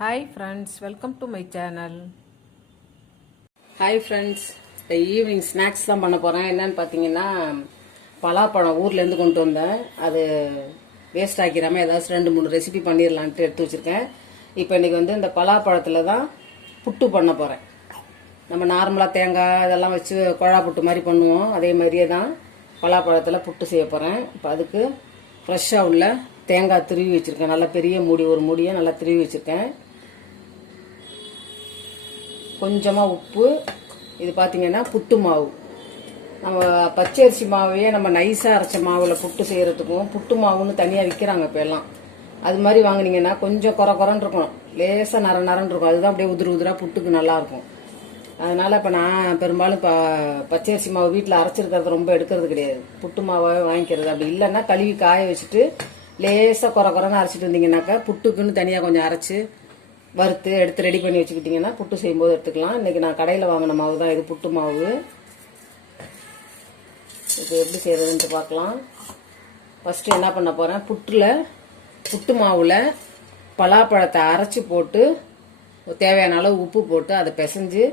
Hi friends welcome to my channel hi friends இப்போ evening snacks தான் பண்ண போகிறேன் என்னன்னு பார்த்தீங்கன்னா பலாப்பழம் ஊர்லேருந்து கொண்டு வந்தேன். அது வேஸ்ட் ஆக்கிடாமல் ஏதாச்சும் ரெண்டு மூணு ரெசிபி பண்ணிடலான்ட்டு எடுத்து வச்சுருக்கேன். இப்போ இன்றைக்கி வந்து இந்த பலாப்பழத்தில் தான் புட்டு பண்ண போகிறேன் நம்ம நார்மலாக தேங்காய் இதெல்லாம் வச்சு குழா புட்டு மாதிரி பண்ணுவோம். அதே மாதிரியே தான் பலாப்பழத்தில் புட்டு செய்ய போகிறேன் இப்போ அதுக்கு ஃப்ரெஷ்ஷாக உள்ள தேங்காய் திருவி வச்சுருக்கேன். நல்லா பெரிய மூடி ஒரு மூடியை நல்லா திருவி வச்சுருக்கேன். கொஞ்சமாக உப்பு இது பார்த்திங்கன்னா புட்டு மாவு. நம்ம பச்சரிசி மாவையே நம்ம நைஸாக அரைச்ச மாவில் புட்டு செய்கிறதுக்கும் புட்டு மாவுன்னு தனியாக விற்கிறாங்க இப்போ எல்லாம். அது மாதிரி வாங்குனீங்கன்னா கொஞ்சம் குறை குறன்னு இருக்கணும். லேசாக நர நரன்னு இருக்கும். அதுதான் அப்படியே உதிர் உதிராக புட்டுக்கு நல்லாயிருக்கும் அதனால் இப்போ நான் பெரும்பாலும் இப்போ பச்சரிசி மாவு வீட்டில் அரைச்சிருக்கிறது ரொம்ப எடுக்கிறது கிடையாது. புட்டு மாவை வாங்கிக்கிறது. அப்படி இல்லைன்னா கழுவி காய வச்சுட்டு லேசாக குறை குறைன்னு அரைச்சிட்டு வந்தீங்கன்னாக்கா புட்டுக்குன்னு தனியாக கொஞ்சம் அரைச்சி வறுத்து எடுத்து ரெடி பண்ணி வச்சுக்கிட்டிங்கன்னா புட்டு செய்யும்போது எடுத்துக்கலாம். இன்றைக்கி நான் கடையில் வாங்கின மாவு தான் இது புட்டு மாவு. இது எப்படி செய்கிறதுன்ட்டு பார்க்கலாம். ஃபஸ்ட்டு என்ன பண்ண போகிறேன் புட்டில் புட்டு மாவில் பலாப்பழத்தை அரைச்சி போட்டு தேவையான அளவு உப்பு போட்டு அதை பிசைஞ்சு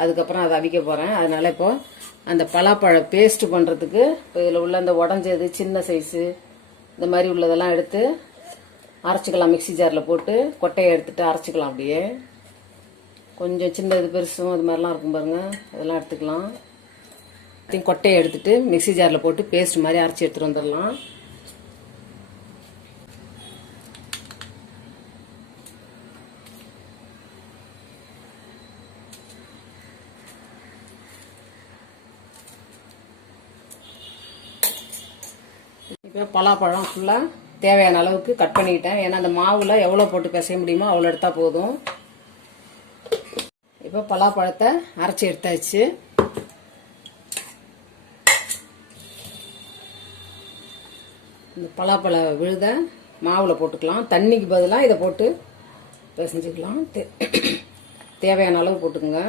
அதுக்கப்புறம் அதை அவிக்க போகிறேன் அதனால் இப்போது அந்த பலாப்பழ பேஸ்ட் பண்ணுறதுக்கு இப்போ இதில் உள்ள அந்த உடஞ்சது சின்ன சைஸு இந்த மாதிரி உள்ளதெல்லாம் எடுத்து அரைச்சிக்கலாம் மிக்ஸி ஜாரில் போட்டு கொட்டையை எடுத்துட்டு அரைச்சிக்கலாம் அப்படியே. கொஞ்சம் சின்ன இது பெருசும் அது மாதிரிலாம் இருக்கும் பாருங்கள் அதெல்லாம் எடுத்துக்கலாம். எல்லாத்தையும் கொட்டையை எடுத்துட்டு மிக்ஸி ஜாரில் போட்டு பேஸ்ட் மாதிரி அரைச்சி எடுத்துட்டு வந்துடலாம். இப்போ பலாப்பழம் ஃபுல்லாக தேவையான அளவுக்கு கட் பண்ணிக்கிட்டேன் ஏன்னா அந்த மாவில் எவ்வளோ போட்டு பிசைய முடியுமோ அவ்வளோ எடுத்தால் போதும். இப்போ பலாப்பழத்தை அரைச்சி எடுத்தாச்சு. இந்த பலாப்பழ விழுத மாவில் போட்டுக்கலாம். தண்ணிக்கு பதிலாக இதை போட்டு பிசைஞ்சிக்கலாம். தேவையான அளவு போட்டுக்கோங்க.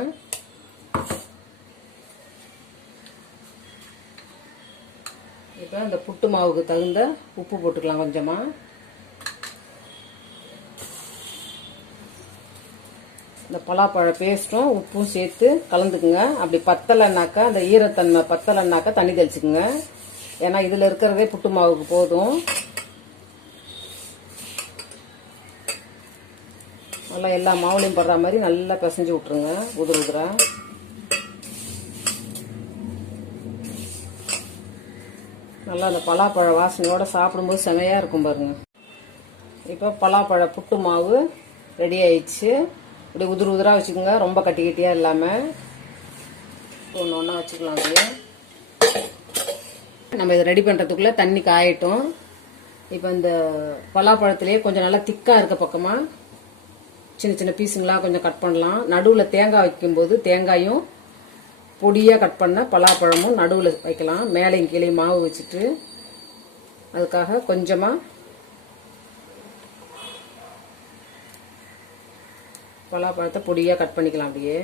இப்போ இந்த புட்டு மாவுக்கு தகுந்த உப்பு போட்டுக்கலாம் கொஞ்சமாக இந்த பலாப்பழ பேஸ்ட்டும் உப்பும் சேர்த்து கலந்துக்குங்க. அப்படி பத்தலைன்னாக்கா அந்த ஈரத்தன்மை பத்தலைன்னாக்கா தண்ணி தெளிச்சுக்குங்க. ஏன்னா இதில் இருக்கிறதே புட்டு மாவுக்கு போதும். நல்லா எல்லா மாவுலையும் படுற மாதிரி நல்லா பிசைஞ்சு விட்ருங்க உதிர உதிரா. நல்லா அந்த பலாப்பழ வாசனையோட சாப்பிடும்போது செமையாக இருக்கும் பாருங்க. இப்போ பலாப்பழ புட்டு மாவு ரெடி ஆயிடுச்சு. இப்படி உதிர் உதிராக வச்சுக்கோங்க. ரொம்ப கட்டி கட்டியாக இல்லாமல் ஒன்று ஒன்றா வச்சுக்கலாம் அப்படியே. நம்ம இதை ரெடி பண்ணுறதுக்குள்ளே தண்ணி காயட்டும். இப்போ இந்த பலாப்பழத்துலேயே கொஞ்சம் நல்லா திக்காக இருக்க பக்கமாக சின்ன சின்ன பீஸுங்களாக கொஞ்சம் கட் பண்ணலாம். நடுவில் தேங்காய் வைக்கும்போது தேங்காயும் பொடியாக கட் பண்ண பலாப்பழமும் நடுவில் வைக்கலாம். மேலேயும் கீழே மாவு வச்சுட்டு அதுக்காக கொஞ்சமாக பலாப்பழத்தை பொடியாக கட் பண்ணிக்கலாம் அப்படியே.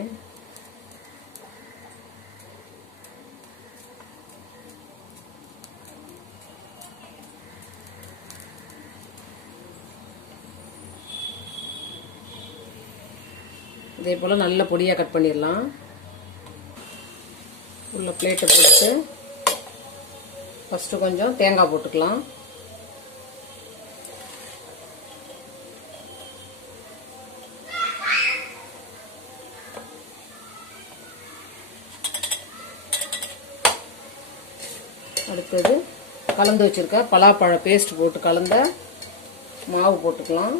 இதே போல் நல்ல பொடியாக கட் பண்ணிடலாம். உள்ள பிளேட்டை போட்டு ஃபஸ்ட்டு கொஞ்சம் தேங்காய் போட்டுக்கலாம். அடுத்தது கலந்து வச்சுருக்க பலாப்பழ பேஸ்ட் போட்டு கலந்த மாவு போட்டுக்கலாம்.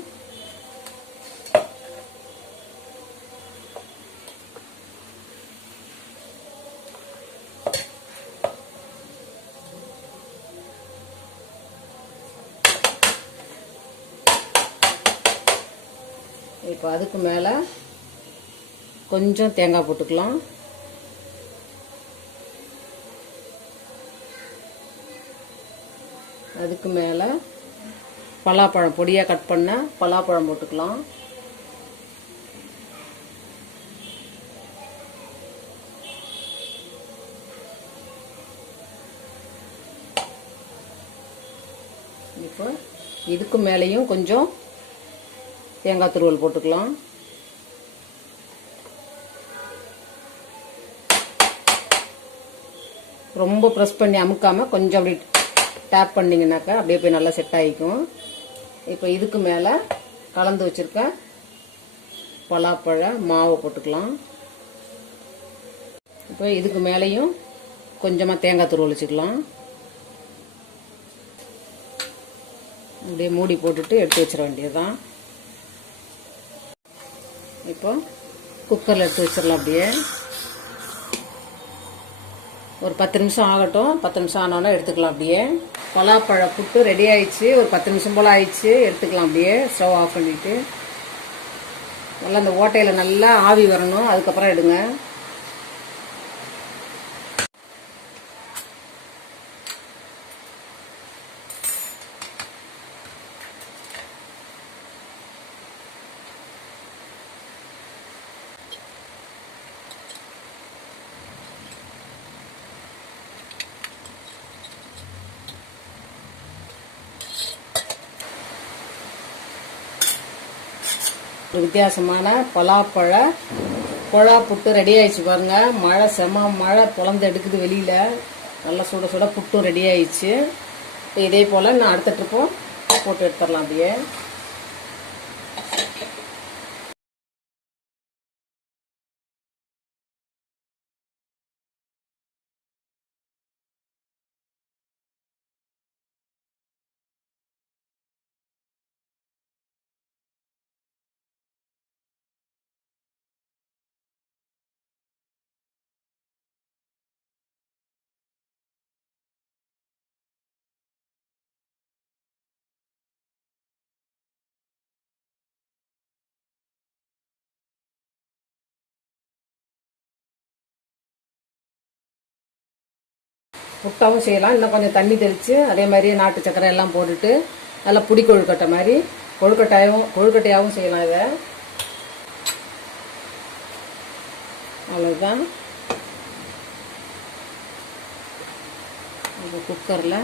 இப்போ அதுக்கு மேலே கொஞ்சம் தேங்காய் போட்டுக்கலாம். அதுக்கு மேலே பலாப்பழம் பொடியாக கட் பண்ண பலாப்பழம் போட்டுக்கலாம். இப்போ இதுக்கு மேலேயும் கொஞ்சம் தேங்காய் துருவல் போட்டுக்கலாம். ரொம்ப ப்ரெஸ் பண்ணி அமுக்காமல் கொஞ்சம் அப்படி டேப் பண்ணிங்கனாக்கா அப்படியே போய் நல்லா செட் ஆகிக்கும் இப்போ இதுக்கு மேலே கலந்து வச்சுருக்க பலாப்பழ மாவை போட்டுக்கலாம். இப்போ இதுக்கு மேலேயும் கொஞ்சமாக தேங்காய் துருவல் வச்சுக்கலாம். அப்படியே மூடி போட்டுட்டு எடுத்து வச்சிட வேண்டியதுதான். இப்போ குக்கரில் எடுத்து வச்சிடலாம் அப்படியே. ஒரு பத்து நிமிஷம் ஆகட்டும். பத்து நிமிஷம் ஆனோன்னா எடுத்துக்கலாம் அப்படியே. பலாப்பழ புட்டு ரெடி ஆயிடுச்சு. ஒரு பத்து நிமிஷம் போல் ஆயிடுச்சு. எடுத்துக்கலாம் அப்படியே. ஸ்டவ் ஆஃப் பண்ணிவிட்டு நல்லா அந்த ஓட்டையில் நல்லா ஆவி வரணும். அதுக்கப்புறம் எடுங்க. ஒரு வித்தியாசமான பலாப்பழ குழா புட்டு ரெடி ஆயிடுச்சு பாருங்க. மழை செம மழை பொழந்து எடுக்குது வெளியில. நல்லா சுட சுட புட்டும் ரெடி ஆயிடுச்சு. இதே போல் நான் அடுத்த ட்ரிப்பும் போட்டு எடுத்துடலாம் அப்படியே. புட்டாவும் செய்யலாம். இன்னும் கொஞ்சம் தண்ணி தெளித்து அதே மாதிரியே நாட்டு சக்கரை எல்லாம் போட்டுட்டு நல்லா புடி கொழுக்கட்டை மாதிரி. கொழுக்கட்டையாகவும் கொழுக்கட்டையாகவும் செய்யலாம் இதை. அவ்வளோதான் அந்த குக்கரில்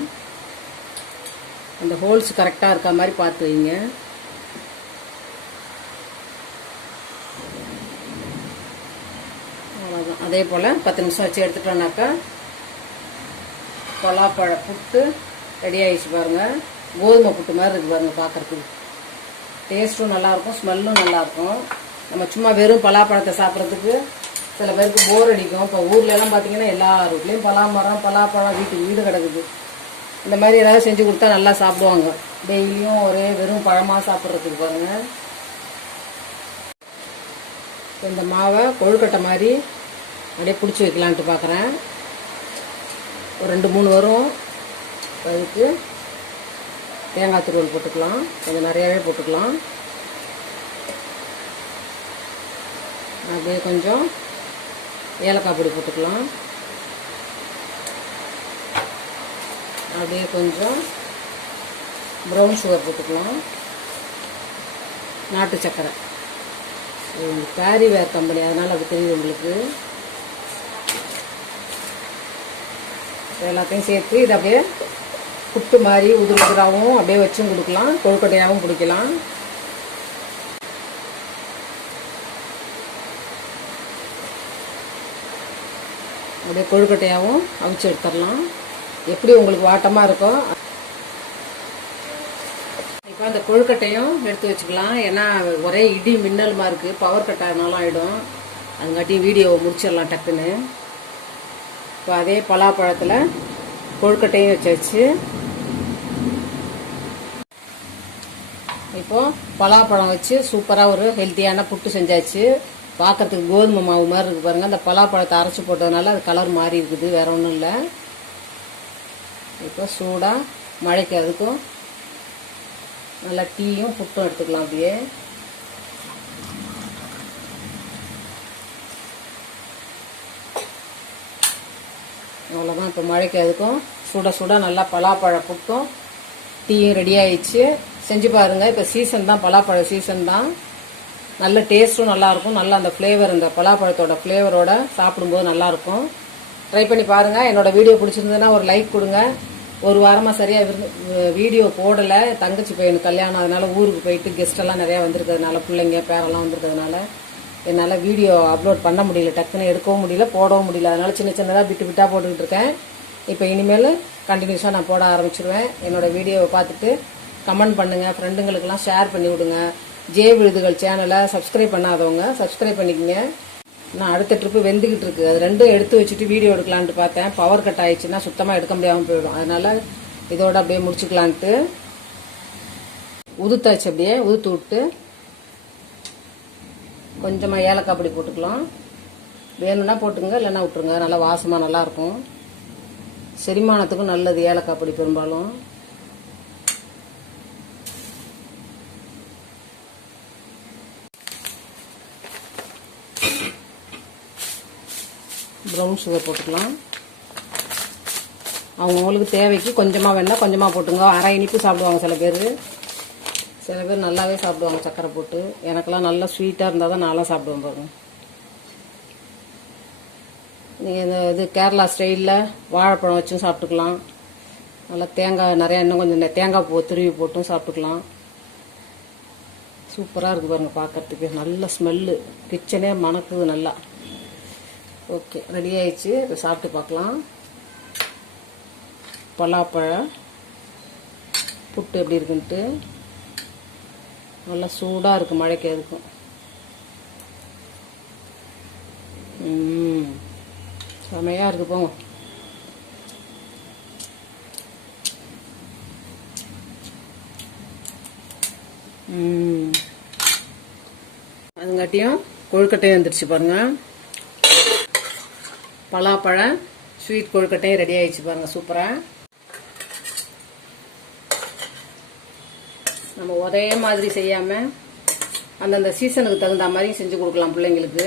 அந்த ஹோல்ஸ் கரெக்டாக இருக்க மாதிரி பார்த்து வைங்க. அவ்வளோதான் அதே போல் பத்து நிமிஷம் வச்சு எடுத்துட்டோன்னாக்கா பலாப்பழ புட்டு ரெடி ஆகிடுச்சு பாருங்கள் கோதுமை புட்டு மாதிரி இருக்குது பாருங்கள் பார்க்கறதுக்கு டேஸ்ட்டும் நல்லாயிருக்கும் ஸ்மெல்லும் நல்லாயிருக்கும். நம்ம சும்மா வெறும் பலாப்பழத்தை சாப்பிட்றதுக்கு சில பேருக்கு போர் அடிக்கும். இப்போ ஊர்ல பார்த்தீங்கன்னா எல்லா வீட்லேயும் பலாமரம் பலாப்பழம் வீட்டுக்கு வீடு கிடக்குது. இந்த மாதிரி ஏதாவது செஞ்சு கொடுத்தா நல்லா சாப்பிடுவாங்க. டெய்லியும் ஒரே வெறும் பழமாக சாப்பிட்றதுக்கு பாருங்க. இந்த மாவை கொழுக்கட்டை மாதிரி அப்படியே பிடிச்சி வைக்கலான்ட்டு பார்க்குறேன் ஒரு ரெண்டு மூணு வரும். அதுக்கு தேங்காய் துருவல் போட்டுக்கலாம். கொஞ்சம் நிறையாவே போட்டுக்கலாம். அப்படியே கொஞ்சம் ஏலக்காய் பொடி போட்டுக்கலாம். அப்படியே கொஞ்சம் ப்ரௌன் சுகர் போட்டுக்கலாம். நாட்டு சர்க்கரை இது பேரி வேர் கம்பெனி அதனால் அது தெரியுது உங்களுக்கு. எல்லாத்தையும் சேர்த்து இதை அப்படியே புட்டு மாதிரி உதிர் உதிராகவும் அப்படியே வச்சும் கொடுக்கலாம். கொழுக்கட்டையாகவும் பிடிக்கலாம் அப்படியே கொழுக்கட்டையாகவும் அவிச்சு எடுத்துடலாம். எப்படி உங்களுக்கு வாட்டமாக இருக்கோ. இப்போ அந்த கொழுக்கட்டையும் எடுத்து வச்சுக்கலாம். ஏன்னா ஒரே இடி மின்னலுமா இருக்குது பவர் கட் ஆகிடும் அதுங்காட்டி வீடியோவை முடிச்சிடலாம் டக்குன்னு. இப்போ அதே பலாப்பழத்தில் கொழுக்கட்டையும் வச்சாச்சு இப்போது பலாப்பழம் வச்சு சூப்பராக ஒரு ஹெல்த்தியான புட்டு செஞ்சாச்சு. பார்க்கறதுக்கு கோதுமை மாவு மாதிரி இருக்குது பாருங்கள் அந்த பலாப்பழத்தை அரைச்சி போட்டதுனால அது கலர் மாறி இருக்குது. வேற ஒன்றும் இல்லை. இப்போ சூடாக மழைக்கு அதுக்கும் நல்லா டீயும் புட்டும் எடுத்துக்கலாம் அப்படியே. அவ்வளோதான் இப்போ மழைக்கு அதுக்கும் சுட சுட நல்லா பலாப்பழ புட்டும். டீயும் ரெடி ஆயிடுச்சு. செஞ்சு பாருங்கள் இப்போ சீசன் தான். பலாப்பழ சீசன் தான். நல்ல டேஸ்ட்டும் நல்லாயிருக்கும் நல்லா அந்த ஃப்ளேவர் இந்த பலாப்பழத்தோட ஃப்ளேவரோட சாப்பிடும்போது நல்லாயிருக்கும் ட்ரை பண்ணி பாருங்கள் என்னோடய வீடியோ பிடிச்சிருந்ததுன்னா ஒரு லைக் கொடுங்க. ஒரு வாரமாக சரியாக விருந்து வீடியோ போடலை. தங்கச்சி பையனுக்கு கல்யாணம். அதனால ஊருக்கு போயிட்டு கெஸ்டெல்லாம் நிறையா வந்திருக்கிறதுனால பிள்ளைங்க பேரெல்லாம் வந்திருக்கிறதுனால என்னால் வீடியோ அப்லோட் பண்ண முடியல டக்குன்னு எடுக்கவும் முடியல போடவும் முடியல. அதனால் சின்ன சின்னதாக விட்டு விட்டாக போட்டுக்கிட்டு இருக்கேன். இப்போ இனிமேல் கண்டினியூஸாக நான் போட ஆரம்பிச்சிருவேன். என்னோட வீடியோவை பார்த்துட்டு கமெண்ட் பண்ணுங்கள் ஃப்ரெண்டுங்களுக்கெல்லாம் ஷேர் பண்ணி விடுங்க. ஜே விழுதுகள் சேனலை சப்ஸ்கிரைப் பண்ணாதவங்க சப்ஸ்கிரைப் பண்ணிக்கங்க. நான் அடுத்த ட்ரிப்பு வெந்துக்கிட்டு இருக்கு. அது ரெண்டும் எடுத்து வச்சுட்டு வீடியோ எடுக்கலான்ட்டு பார்த்தேன். பவர் கட் ஆயிடுச்சுன்னா சுத்தமாக எடுக்க முடியாமல் போயிடும். அதனால் இதோட அப்படியே முடிச்சுக்கலான்ட்டு. உதுத்தாச்சு அப்படியே உதுத்து விட்டு கொஞ்சமாக ஏலக்காய் பொடி போட்டுக்கலாம். வேணும்னா போட்டுங்க இல்லைன்னா விட்டுருங்க. நல்லா வாசமாக நல்லா இருக்கும். செரிமானத்துக்கும் நல்லது ஏலக்காய் பொடி பெரும்பாலும். ப்ரௌன் சுகர் போட்டுக்கலாம். அவங்கவுங்களுக்கு தேவைக்கு கொஞ்சமாக வேணால் கொஞ்சமாக போட்டுங்க. அரை இனிப்பு சாப்பிடுவாங்க சில பேர். சில பேர் நல்லாவே சாப்பிடுவாங்க சக்கரை போட்டு. எனக்கெல்லாம் நல்லா ஸ்வீட்டாக இருந்தால் தான் நல்லா சாப்பிடுவேன் பாருங்க. நீங்கள் இந்த இது கேரளா ஸ்டைலில் வாழைப்பழம் வச்சும் சாப்பிட்டுக்கலாம். நல்லா தேங்காய் நிறையா இன்னும் கொஞ்சம் தேங்காய் பூ துருவி போட்டும் சாப்பிட்டுக்கலாம். சூப்பராக இருக்குது பாருங்கள் பார்க்கறதுக்கு நல்ல ஸ்மெல்லு கிச்சனே மணக்குது நல்லா. ஓகே ரெடி ஆயிடுச்சு. இப்போ சாப்பிட்டு பார்க்கலாம். பலாப்பழம். புட்டு எப்படி இருக்குன்ட்டு. நல்லா சூடாக இருக்குது மழைக்கு அதுக்கும் செமையாக இருக்குது போங்க. அதுங்காட்டியும் கொழுக்கட்டையும் வந்துடுச்சு பாருங்க. பலாப்பழம் ஸ்வீட் கொழுக்கட்டையும் ரெடி ஆயிடுச்சு பாருங்க சூப்பராக நம்ம ஒரே மாதிரி செய்யாமல் அந்தந்த சீசனுக்கு தகுந்த மாதிரி செஞ்சு கொடுக்கலாம் பிள்ளைங்களுக்கு.